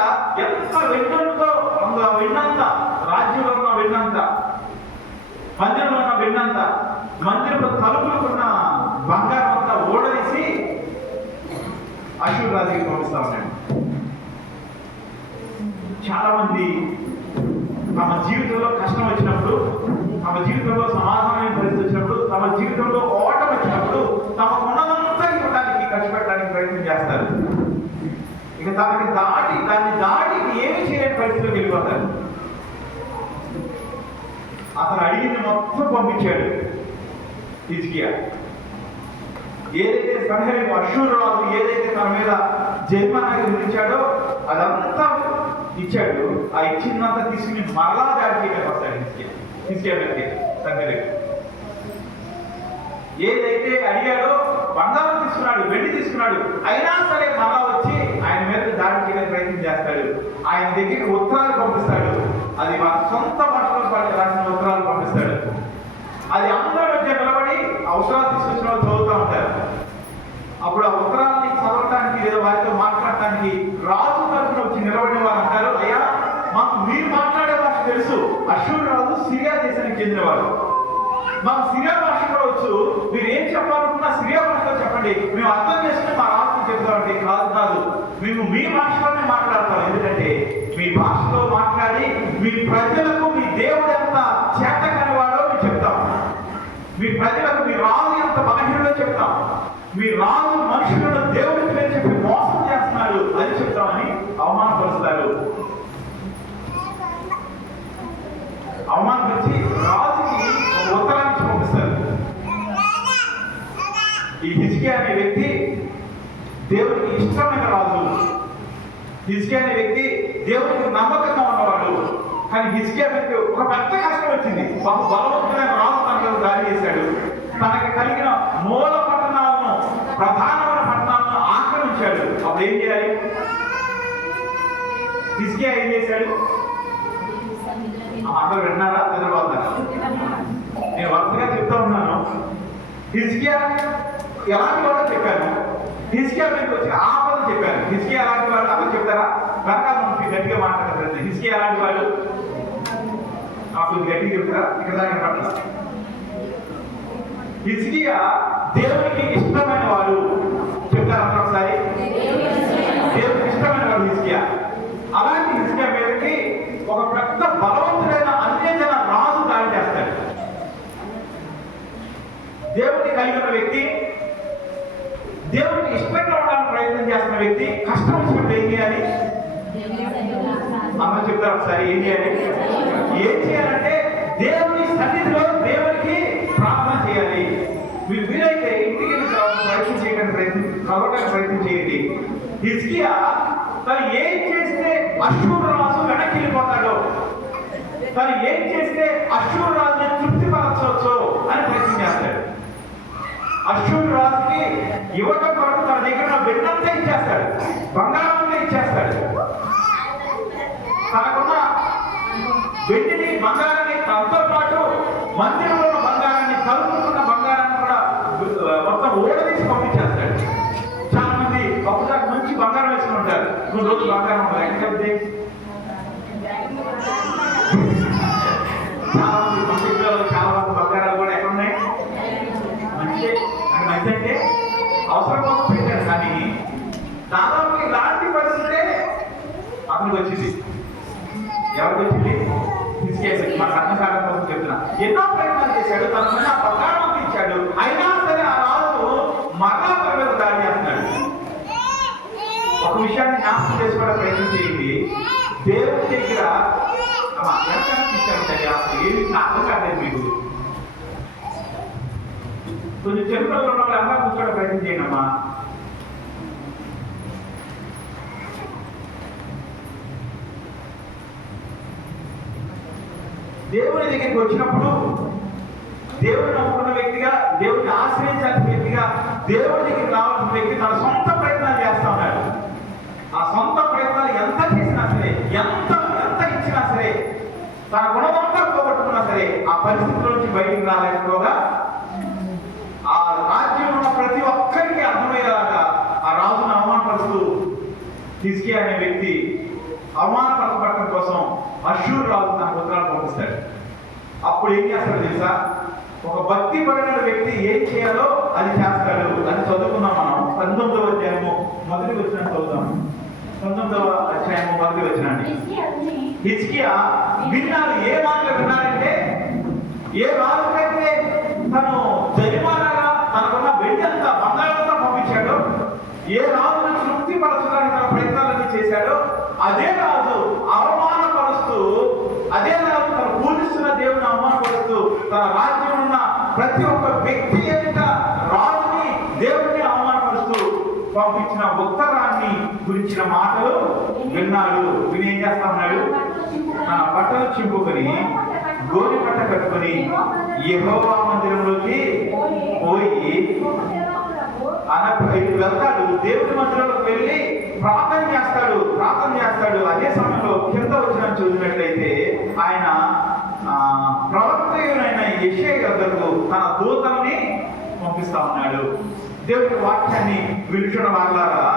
ఎంత వెన్నంతో వెన్నంత, రాజ్యంలో ఉన్న వెన్నంత, మందిరంలో ఉన్న వెన్నంత, మందిరంలో తలుపులుకున్న బంగారం అంతా ఓడవేసి అష్షూరు రాజుకి పంపిస్తా ఉన్నాడు. చాలా మంది తమ జీవితంలో కష్టం వచ్చినప్పుడు, తమ జీవితంలో సమాధానమైన పరిస్థితి వచ్చినప్పుడు, తమ జీవితంలో ఓటం వచ్చినప్పుడు తమ ఉన్నదంతా ఇవ్వడానికి ఖర్చు పెట్టడానికి ప్రయత్నం చేస్తారు. ఇక దాన్ని దాటి ఏమి చేయలేని పరిస్థితిలోకి వెళ్ళిపోతారు. అతను అడిగింది మొత్తం పంపించాడు హిజ్కియా. ఏదైతే సన్హెరీబు అష్షూరు రాజు ఏదైతే తన మీద జరిమానా విధించాడో అదంతా ఇచ్చాడు. ఆ ఇచ్చిందంతా తీసుకుని మరలా దాడి చేయడానికి వస్తాడు హిజ్కియా వ్యక్తి సన్హెరీబు. ఏదైతే అడిగాడో బంగారం తీసుకున్నాడు, వెండి తీసుకున్నాడు, అయినా సరే మరలా వచ్చి ఆయన మీద దాడి చేయడానికి ప్రయత్నం చేస్తాడు. ఆయన దగ్గరికి ఉత్తరాలు పంపిస్తాడు. అది వాళ్ళ సొంత భాషలో రాసిన ఉత్తరాలు పంపిస్తాడు. అది అందరూ మధ్య నిలబడి అవసరాలు తీసుకొచ్చిన వాళ్ళు చదువుతూ ఉంటారు. అప్పుడు ఆ ఉత్తరాలని చదవటానికి లేదా వారితో మాట్లాడటానికి రాజు తరఫున వచ్చి నిలబడిన వారు అంటారు, అయ్యా మాకు మీరు మాట్లాడే భాష తెలుసు, అష్షూరు రాజు సిరియా దేశానికి చెందినవారు, మాకు సిరియా భాష కూడా వచ్చు, మీరు ఏం చెప్పాలనుకున్నా సిరియా భాషలో చెప్పండి, మేము అర్థం చేసుకుని మా రాష్ట్రం చెప్తామంటే కాదు, మేము మీ భాషలోనే మాట్లాడతాం. ఎందుకంటే మీ భాషలో మాట్లాడి మీ ప్రజలకు మీ దేవుడు ఎంత చేత కనివాడో మేము చెప్తాం, మీ ప్రజలకు మీ రాజు ఎంత బలహీనో చెప్తాం, మీ రాజు మనుషులను దేవుడికి పేరు చెప్పి మోసం చేస్తున్నారు అని చెప్తామని అవమానపరుస్తారు. అవమానపరిచి రాజుకి ఒక ఉత్తరాన్ని పంపిస్తారు. ఈ హిజ్కియా అనే వ్యక్తి దేవుడికి ఇష్టమైన రాజు. హిజ్కియా అనే వ్యక్తి దేవుడికి నమ్మకంగా ఉన్నవాడు. కానీ హిజ్కియా వ్యక్తి ఒక పెద్ద కష్టం వచ్చింది. బహు బలవంతమైన రాజు తన మీద దాడి చేశాడు. తనకి కలిగిన మూల పట్టణాలను, ప్రధానమైన పట్టణాలను ఆక్రమించాడు. అప్పుడు ఏం చేయాలి? హిజ్కియా ఏం చేశాడు? అందరూ విన్నారా? నిద్రపోతారు. నేను వరుసగా చెప్తా ఉన్నాను. హిజ్కియా ఎలాంటి వాడో చెప్పాను, హిజ్కియా మీకు వచ్చి ఆపదలు చెప్పాను. హిజ్కియా ఎలాంటి వాడు అలా చెప్తారా? వెనకాల నుంచి గట్టిగా మాట్లాడతారు. హిజ్కియా ఎలాంటి వాడు నాకు గట్టిగా చెప్తారా? ఇక్కడ దాకా పట్ల హిజ్కియా దేవునికి ఇష్టమైన వాడు చెప్తారా? ఒకసారి దేవునికి ఇష్టమైన వాడు హిజ్కియా. అలాంటి హిజ్కియా మీదకి ఒక పెద్ద బలవంతుడైన అన్యజన రాజు దాడి చేస్తాడు. దేవుడిని కలిగిన వ్యక్తి, దేవుడికి ఇష్టంగా ఉండడానికి ప్రయత్నం చేస్తున్న వ్యక్తి కష్టం వచ్చినప్పుడు ఏం చేయాలి? అమ్మ చెప్తారు ఒకసారి. ఏం చేయాలి? ఏం చేయాలంటే దేవుని సన్నిధిలో దేవునికి ప్రార్థన చేయాలి. మీరు వీలైతే ఇంటికి ప్రయత్నం చేయడానికి ప్రయత్నం చేయండి. హిజ్కియా తను ఏం చేస్తే అష్షూరు రాజు వెనక్కి వెళ్ళిపోతాడో, తను ఏం చేస్తే అష్షూరు రాజుని తృప్తిపరచవచ్చు అని ప్రయత్నం చేస్తాడు. అష్షూరు రాజుకి ఇవ్వటం కొరకు తన దగ్గర వెన్నంతా ఇచ్చేస్తాడు, బంగారంతో ఇచ్చేస్తాడు. తనకున్న వెండిని, బంగారాన్ని, తనతో పాటు మందిరంలో ఉన్న బంగారాన్ని, కలుపుకున్న బంగారాన్ని కూడా మొత్తం ఓడదీసి పంపించేస్తాడు. చాలా మంది ఒకసారి మంచి బంగారం వేసుకుని ఉంటారు. నువ్వు రోజు బంగారం ఉంటుంది ఎక్కడ చెప్తే చాలా మంది మంచి చాలా మంది బంగారాలు కూడా ఎక్కడ ఉన్నాయి? మంచి మంచి అంటే అవసరం కోసం పెట్టారు. కానీ దాదాపు ఇలాంటి పరిస్థితే అతనికి వచ్చింది. ఎవరికి వచ్చింది? తీసుకేసి మన రత్నసాగర్ కోసం చెప్తున్నా. ఎన్నో ప్రయత్నాలు చేశారు. చేశాడు, తనకున్న బంగారం ఇచ్చాడు. అయినా సరే ఆ రాజు మరలా తన మీద దాడి చేస్తున్నాడు. ఒక విషయాన్ని జ్ఞాపకం చేసుకోవడం ప్రయత్నం చేయండి. దేవుడి దగ్గర ఏమి అర్థం కాలేదు మీకు. కొంచెం చెరువులో ఉన్న వాళ్ళు అలా కూర్చోవడం ప్రయత్నం చేయండి అమ్మా. దేవుని దగ్గరికి వచ్చినప్పుడు దేవుని నమ్ముకున్న వ్యక్తిగా, దేవుడిని ఆశ్రయించాల్సిన వ్యక్తిగా, దేవుడి దగ్గరికి రావాల్సిన వ్యక్తి తన సొంత ప్రయత్నాలు చేస్తా ఉన్నాడు. ఆ సొంత ప్రయత్నాలు ఎంత చేసినా సరే, ఎంత ఇచ్చినా సరే, తన గుణమంతా పోగొట్టుకున్నా సరే ఆ పరిస్థితుల నుంచి బయటికి రాలేకపోగా ఆ రాజ్యంలో ఉన్న ప్రతి ఒక్కరికి అర్థమయ్యేలాగా ఆ రాజును అవమానపరుస్తూ హిజ్కియా అనే వ్యక్తి అవమానపరచబడటం కోసం అష్షూరు రాజు తన పుత్రాలను పంపిస్తాడు. అప్పుడు ఏం చేస్తాడో తెలుసా? ఒక భక్తి పడిన వ్యక్తి ఏం చేయాలో అది చేస్తాడు. అది చదువుకున్నాం మనం. 19వ అధ్యాయము మొదటి వచనం చదువుతాము. 19వ అధ్యాయము మొదటి వచనాన్ని. హిజ్కియా విన్నాడు. ఏ మాటలు విన్నాడంటే, ఏ రాజుకైతే తను జరిమానాగా తనకున్న వెండి అంతా బంగారంతో పంపించాడో, ఏ రాజును తృప్తి పరచడానికి తన ప్రయత్నాలన్నీ చేశాడో, అదే రాజు అవమానపరుస్తూ, అదే రాజు తను పూజిస్తున్న దేవుని అవమానపరుస్తూ, తన రాజ్యంలో ఉన్న ప్రతి ఒక్క వ్యక్తి ఎదుట రాజుని దేవుడిని అవమానపరుస్తూ పంపించిన ఉత్తరాన్ని గురించిన మాటలు విన్నాడు. విని ఏం చేస్తా ఉన్నాడు? బట్టలు చింపుకొని గోని పట్ట కట్టుకొని యెహోవా మందిరంలోకి పోయి వెళ్తాడు. దేవుడి మందిరంలోకి వెళ్ళి ప్రార్థన చేస్తాడు. అదే సమయంలో కింద వచ్చిన చూసినట్లయితే ఆయన ప్రవక్తయునైన యెషయా వద్దకు తన దూతల్ని పంపిస్తా ఉన్నాడు. దేవుడి వాక్యాన్ని విలుచున్న వాళ్ళారా,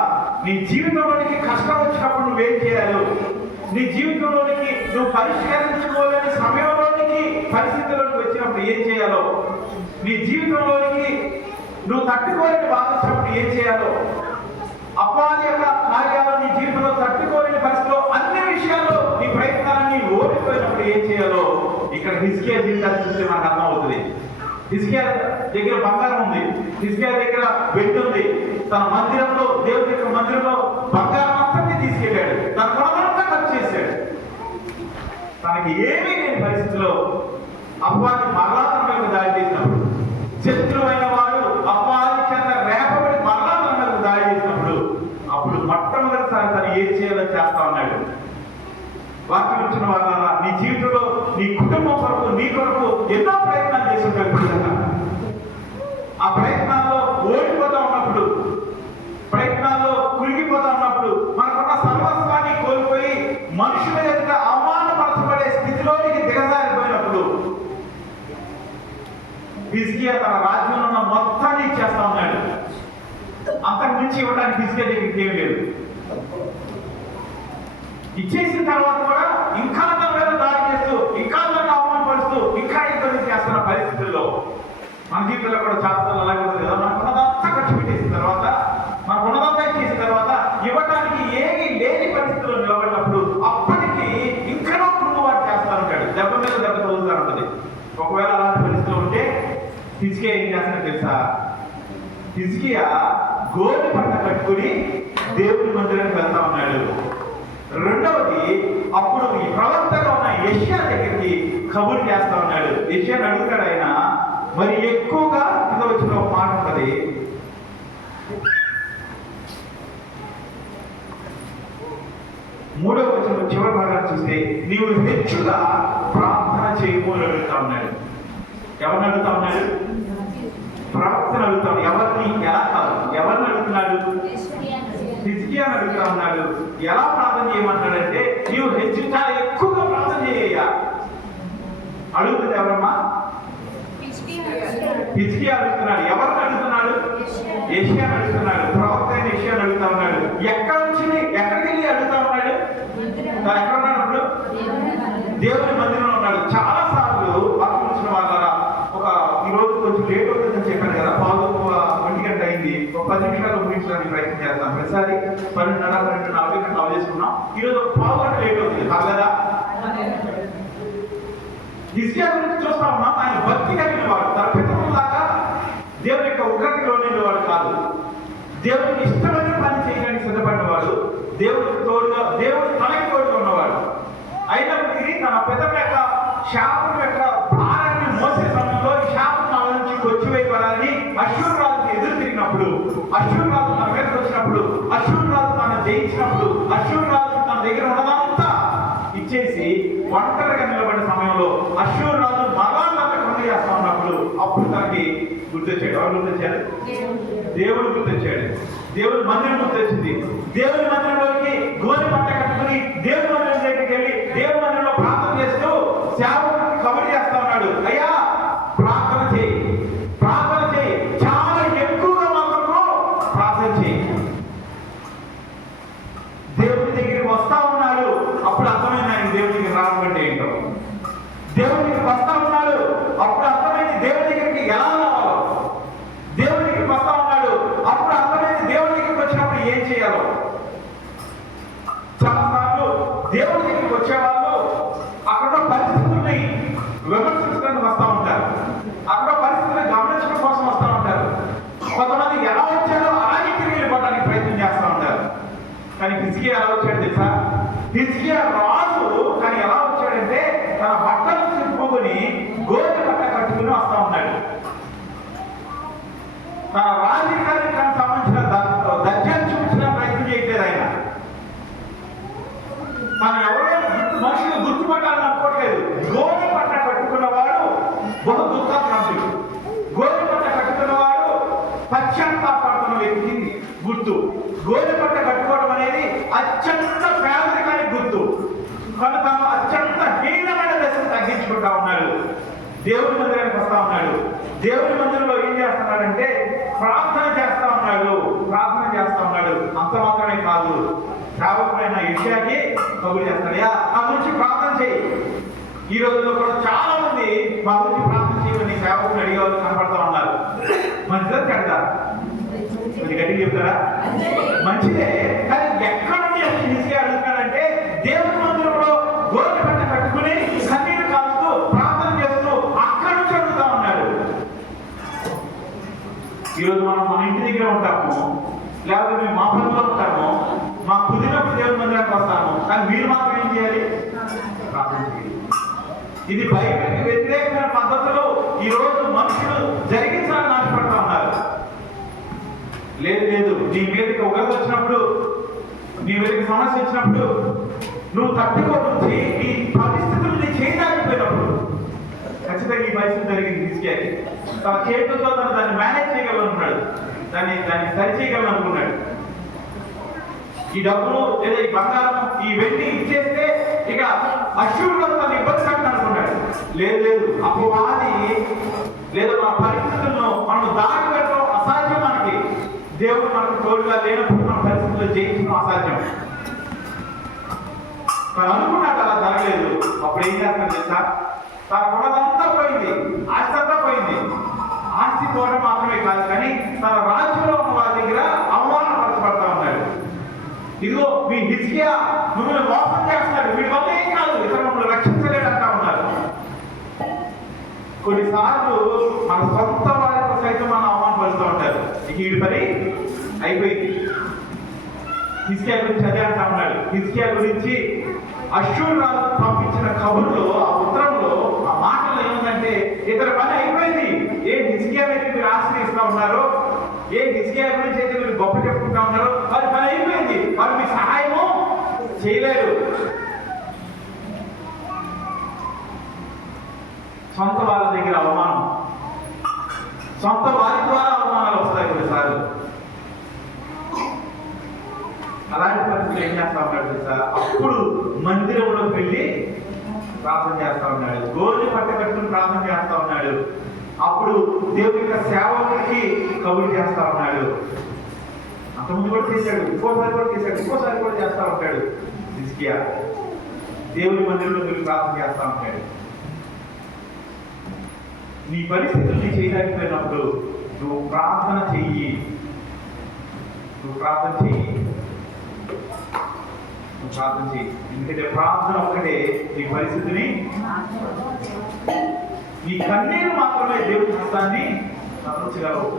నీ జీవితంలోనికి కష్టం వచ్చినప్పుడు నువ్వేం చేయాలి? నీ జీవితంలోనికి నువ్వు పరిష్కరించుకోలేని సమయంలోనికి పరిస్థితుల్లోకి వచ్చినప్పుడు ఏం చేయాలో, నీ జీవితంలోనికి నువ్వు తట్టుకోలేని బాధ వచ్చినప్పుడు ఏం చేయాలో, అపవాది యొక్క కార్యాలు నీ జీవితంలో తట్టుకోలేని పరిస్థితిలో అన్ని విషయాల్లో నీ ప్రయత్నాన్ని ఓడిపోయినప్పుడు ఏం చేయాలో ఇక్కడ హిజ్కియా జీవితాన్ని చూస్తే మనకు అర్థమవుతుంది. హిజ్కియా దగ్గర బంగారం ఉంది, హిజ్కియా దగ్గర వెండి ఉంది. తన మందిరంలో, దేవుడి యొక్క మందిరంలో బంగారం అంతా తీసుకెళ్ళాడు. తన గుణమంతా ఖర్చు చేశాడు. తనకి ఏమీ లేని పరిస్థితిలో అపవాది మరలా తన మీద దాడి చేసినప్పుడు, శత్రువైన వాడు అపవాది చేత రేపబడి మరలా తన మీద దాడి చేసినప్పుడు, అప్పుడు మొట్టమొదటిసారి తను ఏం చేయాలో చేస్తా ఉన్నాడు. వాక్యం ఇచ్చిన వాళ్ళ నీ జీవితంలో, నీ కుటుంబం కొరకు, నీ కొరకు ఎన్నో ప్రయత్నాలు చేసి ఉంటాడు. ఆ ప్రయత్నాల్లో ఓడిపోతా ఉన్నప్పుడు, ప్రయత్నాల్లో కురిగిపోతా ఉన్నప్పుడు, మనకున్న సర్వస్వాన్ని కోల్పోయి మనుషుల ఎదుట అవమానపరచబడే స్థితిలోనికి దిగజారిపోయినప్పుడు హిజ్కియా తన రాజ్యంలో ఉన్న మొత్తాన్ని ఇచ్చేస్తా ఉన్నాడు. అంతకు మించి ఇవ్వడానికి హిజ్కియా దగ్గరికి ఏం లేదు. ఇచ్చేసిన తర్వాత కూడా ఇంకా తన మీద దాడి చేస్తూ, ఇంకా తనను అవమానపరుస్తూ, ఇంకా ఇబ్బంది చేస్తున్న పరిస్థితుల్లో మన జీవితంలో కూడా చాలా అలాగే ఉంటుంది కదా. మనకున్నదంతా ఖర్చు పెట్టేసిన తర్వాత, మనకున్నదంతా ఇచ్చేసిన తర్వాత ఇవ్వడానికి ఏమీ లేని పరిస్థితుల్లో నిలబడినప్పుడు అప్పటికి ఇంకనో కుటుంబాన్ని చేస్తా ఉంటాడు. దెబ్బ మీద దెబ్బ తగులుతూ ఉంటుంది. ఒకవేళ అలాంటి పరిస్థితులు ఉంటే హిజ్కియా ఏం చేస్తాడో తెలుసా? హిజ్కియా గోని పట్ట కట్టుకుని దేవుడి మందిరానికి వెళ్తా ఉన్నాడు. రెండవది, అప్పుడు ఈ ప్రవక్తగా ఉన్న యెషయా దగ్గరికి కబురు చేస్తా ఉన్నాడు. యెషయాని అడుగుతాడు ఆయన. మరి ఎక్కువగా కింద వచ్చిన ఒక మాట ఉంటుంది, మూడవ వచనం చివరి భాగాన్ని చూస్తే, నీవు హెచ్చుగా ప్రార్థన చేయము అని అడుగుతా ఉన్నాడు. ఎవరిని అడుగుతా ఉన్నాడు? ప్రవక్తను అడుగుతాడు. ఎవరిని? ఎలా కాదు, ఎవరిని అడుగుతున్నాడు? హిజ్కియాని అడుగుతా ఉన్నాడు. ఎలా ప్రార్థన చేయమంటాడంటే, నీవు హెచ్చు చాలా ఎక్కువగా ప్రార్థన చేయ. అడుగుతుంది ఎవరమ్మా? హిజ్కియా అడుగుతున్నాడు. ఎవరిని అడుగుతున్నాడు? యెషయాని అడుగుతున్నాడు. ప్రవక్త అయిన యెషయాని అడుగుతా ఉన్నాడు. ఎక్కడికి వెళ్ళి అడుగుతా ఉన్నాడు? తను ఎక్కడ ఉన్నాడు? దేవుని మందిరంలో ఉన్నాడు. చాలా సార్లు వాక్యం వచ్చిన వాళ్ళ ఈ రోజు కొంచెం లేట్ అవుతుందని చెప్పాను కదా, 1 గంట అయింది. ఒక 10 నిమిషాలు ముగించడానికి ప్రయత్నం చేస్తాం. ప్రతిసారి 12:30, 12:40 గంటలు చేసుకున్నాం. ఈరోజు ఒక 1/4 గంట లేట్ అవుతుంది కదా. హిజ్కియా గురించి చూస్తా ఉన్నాం. ఆయన భక్తి కలిగిన వాడు, తన పితరులాగా దేవుని యొక్క ఉగ్రతలో నిండేవాడు కాదు. దేవుడికి ఇష్టమైన పని చేయడానికి సిద్ధపడినవాడు, దేవుడికి తోడుగా, దేవుడు తనకి తోడుగా ఉన్నవాడు. అయినప్పటికీ తన పితరుల యొక్క శాపం యొక్క భారాన్ని మోసే సమయంలో ఈ శాపం మన నుంచి కొచ్చివేయబడాలని అశ్షూరు రాజుకి ఎదురు తిరిగినప్పుడు, అశ్షూరు రాజు తన మీదకి వచ్చినప్పుడు, అశ్షూరు రాజు తను జయించినప్పుడు, అశ్షూరు రాజు తన దగ్గర ఉన్నదంతా ఇచ్చేసి ఒంటరిగా నిలబడిన సమయంలో అశ్షూరు రాజు మరణాన్ని కొండ చేస్తా ఉన్నప్పుడు అప్పుడు తనకి గుర్తొచ్చాడు. ఎవరు గుర్తొచ్చాడు? దేవుడు గుర్తొచ్చాడు. దేవుడి మందిరం గుర్తొచ్చింది. దేవుడి మందిరంలోకి గోరి పట్ట కట్టుకుని దేవుడి మందిరం దగ్గరికి వెళ్ళి దేవుడి మందిరంలో ప్రార్థన చేస్తూ సేవకుడికి కబురు చేస్తా ఉన్నాడు. అయ్యా ప్రార్థన చేయి, ప్రార్థన చేయి, చాలా ఎక్కువగా మాత్రం ప్రార్థన చేయి. దేవుడి దగ్గరికి వస్తా ఉన్నాడు. అప్పుడు అర్థమైంది ఆయన దేవుడి దగ్గరికి రావడం అంటే ఏంటో. దేవుడి దగ్గరికి వస్తా ఉన్నాడు. అప్పుడు అర్థమైంది దేవుడి దగ్గరికి ఎలా రావాలో. దేవుడి దగ్గరికి వస్తా ఉన్నాడు. అప్పుడు అర్థమైంది దేవుడి దగ్గరికి వచ్చినప్పుడు ఏం చేయాలో. చాలాసార్లు దేవుడి దగ్గరికి వచ్చేవాళ్ళు అక్కడ పరిస్థితుల్ని విమర్శించడానికి వస్తూ ఉంటారు. అక్కడ పరిస్థితులను గమనించడం కోసం వస్తూ ఉంటారు. కొంతమంది ఎలా వచ్చారో అలాగే తిరిగి వెళ్ళిపోవడానికి ప్రయత్నం చేస్తూ ఉంటారు. కానీ హిజ్కియా ఎలా వచ్చాడు తెలుసా? హిజ్కియా రాజు కానీ ఎలా వచ్చాడంటే తన బట్టలు చింపుకొని గోధుమ బట్ట కట్టుకుని వస్తా ఉన్నాడు. తన రాజకీయానికి సంబంధించిన దర్జాన్ని చూపించిన ప్రయత్నం చేయట్లేదు ఆయన. తను ఎవరో మనుషులు గుర్తుపట్టాలని అనుకోవట్లేదు. గోధుమ పట్ట కట్టుకున్నవాడు బహు దుఃఖాక్రాంతుడు. గోధుమ పట్ట కట్టుకున్నవాడు పశ్చాత్తాపడుతున్న వ్యక్తి గుర్తు. గోధుమ పట్ట కట్టుకోవడం అనేది అత్యంత పేదరికానికి గుర్తు. కనుక తాను అత్యంత హీనమైన దశను తగ్గించుకుంటా ఉన్నాడు. దేవుడి మందిరానికి వస్తా ఉన్నాడు. దేవుడి మందిరంలో ఏం చేస్తున్నాడంటే ప్రార్థన చేస్తా ఉన్నాడు. ప్రార్థన చేస్తా ఉన్నాడు. అంత మాత్రమే కాదు, సేవకుడైన యెషయాకి కబురు చేస్తాడు. నా గురించి ప్రార్థన చేయి. ఈ రోజుల్లో కూడా చాలా మంది మా గురించి ప్రార్థన చేయమని సేవకుడు అడిగేవాళ్ళు కనపడతా ఉన్నారు. మంచిదా చెడ్డా? కొంచెం గట్టిగా చెప్తారా? మంచిదే. కానీ ఎక్కడ నుండి హిజ్కియా అడుగుతాడంటే దేవుడి మందిరంలో గోధుమ పట్ట కట్టుకుని కన్నీరు కాస్తూ ప్రార్థన చేస్తూ అక్కడి నుంచి అడుగుతా ఉన్నాడు. ఈరోజు మనం మన ఇంటి దగ్గర ఉంటాము, లేకపోతే మేము మా పనుల్లో ఉంటాము, మా కుదిరినప్పుడు దేవుడి మందిరానికి వస్తాము. కానీ మీరు మాత్రం ఏం చేయాలి? ప్రార్థన చేయాలి. ఇది బైబిల్కి వ్యతిరేకమైన పద్ధతులు ఈ రోజు మనుషులు జరిగించాలని ఆశపడతా ఉన్నారు. లేదు లేదు, నీ మీదకి ఉగ్రత వచ్చినప్పుడు, నీ మీదకి సమస్య వచ్చినప్పుడు నువ్వు తట్టుకోవచ్చు. ఈ పరిస్థితులు నీ చేయలేకపోయినప్పుడు ఖచ్చితంగా ఈ పరిస్థితి జరిగింది. హిజ్కియాకి తన చేతులతో తను దాన్ని మేనేజ్ చేయగలనుకున్నాడు, దాన్ని సరి చేయగలనుకున్నాడు. ఈ డబ్బులు లేదా ఈ బంగారం ఈ వెండి ఇచ్చేస్తే ఇక అశ్షూరులో తను ఇబ్బంది పెట్టాలనుకున్నాడు. లేదు లేదు, అపవాది లేదా మన పరిస్థితులను మనం దాటి పెట్టడం అసాధ్యం. మనకి దేవుడు మనకు తోడుగా లేనప్పుడు మన పరిస్థితుల్లో జయించడం అసాధ్యం. తను అనుకున్నాడు, అలా జరగలేదు. అప్పుడు ఏం చేస్తాను తెలుసా? తన కొడదంతా పోయింది, ఆస్తి అంతా పోయింది. ఆస్తి పోవడం మాత్రమే కాదు, కానీ తన రాజ్యంలో ఉన్న వారి దగ్గర అవమానపరచబడతా ఉన్నాడు. ఇదిగో మీ హిజ్కియా మిమ్మల్ని మోసం చేస్తున్నాడు, వీడి వల్ల ఏం కాదు, ఇతను మమ్మల్ని రక్షించలేడు అంటా ఉన్నారు. కొన్నిసార్లు మన సొంత వారితో సైతం మనం అవమానపరుస్తూ ఉంటారు. ఇక వీడి పని అయిపోయింది. హిజ్కియా గురించి అదే అంటా ఉన్నాడు. హిజ్కియా గురించి అశ్షూరు రాజు పంపించిన కబుర్లో, ఆ ఉత్తరంలో, ఆ మాటలు ఏముందంటే ఇతని పని అయిపోయింది. ఏ హిజ్కియా మీద మీరు ఆశ్రయిస్తా ఉన్నారో, ఏ హిజ్కియా గురించి అయితే మీరు గొప్ప చెప్పుకుంటా ఉన్నారో వారి పని అయిపోయింది. వారు మీ సహాయము చేయలేరు. సొంత వాళ్ళ దగ్గర అవమానం, సొంత వారి ద్వారా అవమానాలు వస్తాయి కొన్నిసార్లు. అలాంటి పరిస్థితులు ఏం చేస్తా ఉన్నాడు తెలుసా? అప్పుడు మందిరంలోకి వెళ్ళి ప్రార్థన చేస్తా ఉన్నాడు. గోధుమ పట్ట కట్టుకుని ప్రార్థన చేస్తా ఉన్నాడు. అప్పుడు దేవుని యొక్క సేవకుడికి కబురు చేస్తా ఉన్నాడు. అంతకుముందు కూడా చేశాడు, ఇంకోసారి కూడా చేశాడు, ఇంకోసారి కూడా చేస్తా ఉంటాడు. హిజ్కియా దేవుని మందిరంలో వెళ్ళి ప్రార్థన చేస్తా ఉంటాడు. నీ పరిస్థితుల్ని చేయలేకపోయినప్పుడు నువ్వు ప్రార్థన చెయ్యి. నువ్వు ప్రార్థన చెయ్యి. నువ్వు ప్రార్థన చేయి. ఎందుకంటే ప్రార్థన ఒక్కటే నీ పరిస్థితిని, నీ కన్నీరు మాత్రమే దేవుని హస్తాన్ని గమనించగలవు.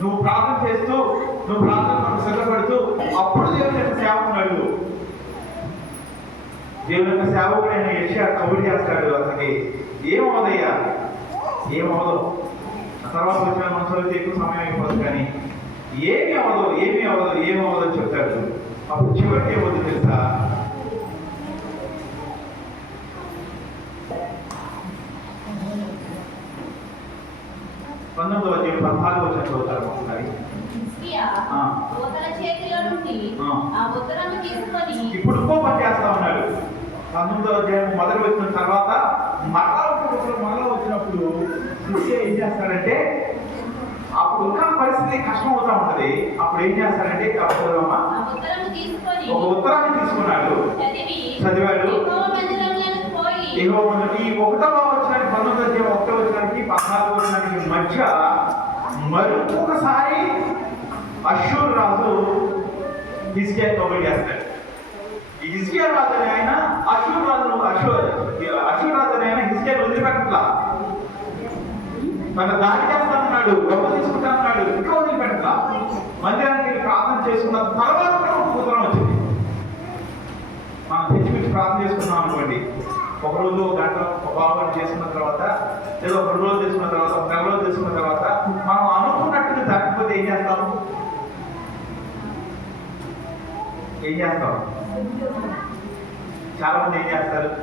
నువ్వు ప్రార్థన చేస్తూ, నువ్వు ప్రార్థన సిద్ధపడుతూ అప్పుడు దేవుని యొక్క సేవకుని అడుగు. దేవుని యొక్క సేవకుడైన యెషయా కబురు చేస్తాడు, అతనికి ఏమవదయ్యా, ఏమవదు. తర్వాత వచ్చిన మనసులో ఎక్కువ సమయం అయిపోతుంది, కానీ ఏమి అవ్వదు, ఏమి అవ్వదు, ఏమి అవ్వదు అని చెప్తాడు. అప్పుడు చివరికి ఏమవుతుంది తెలుసా? పంతొమ్మిదవ అధ్యాయం 14వ వచనం చదువుతారు ఒకసారి. ఇప్పుడు ఇంకో పని చేస్తా ఉన్నాడు. 19వ అధ్యాయం మొదలు వచ్చిన తర్వాత మరలా వచ్చినప్పుడు హిజ్కియా ఏం చేస్తాడంటే, అప్పుడు ఇంకా పరిస్థితి కష్టం అవుతా ఉంటది. అప్పుడు ఏం చేస్తాడంటే ఒక ఉత్తరాన్ని తీసుకున్నాడు, చదివాడు. ఈ 1వ వచనానికి 19వ అధ్యాయం 1వ వచనానికి 14వ వచనానికి మధ్య మరొకసారి అష్షూరు రాజు హిజ్కియా కబురు చేస్తాడు. ఈ హిజ్కియా రాజు అని ఆయన అష్షూరు రాజు అని ఆయన హిజ్కియాను వదిలిపెట్టట్లా. తన దాడి చేస్తానన్నాడు, గొప్ప తీసుకుంటానన్నాడు, ఇంకా వదిలిపెట్టట్లా. మందిరానికి వెళ్ళి ప్రార్థన చేసుకున్న తర్వాత ఉత్తరం వచ్చింది. మనం తెచ్చి ప్రార్థన చేసుకున్నాం అనుకోండి, ఒక రోజు ఒక గంట ఒక భాగం చేసుకున్న తర్వాత, లేదా ఒక 2 రోజులు చేసుకున్న తర్వాత, ఒక 4 రోజులు చేసుకున్న తర్వాత మనం అనుకున్నట్టుగా జరగకపోతే ఏం చేస్తాం? చాలా మంది ఏం చేస్తారు?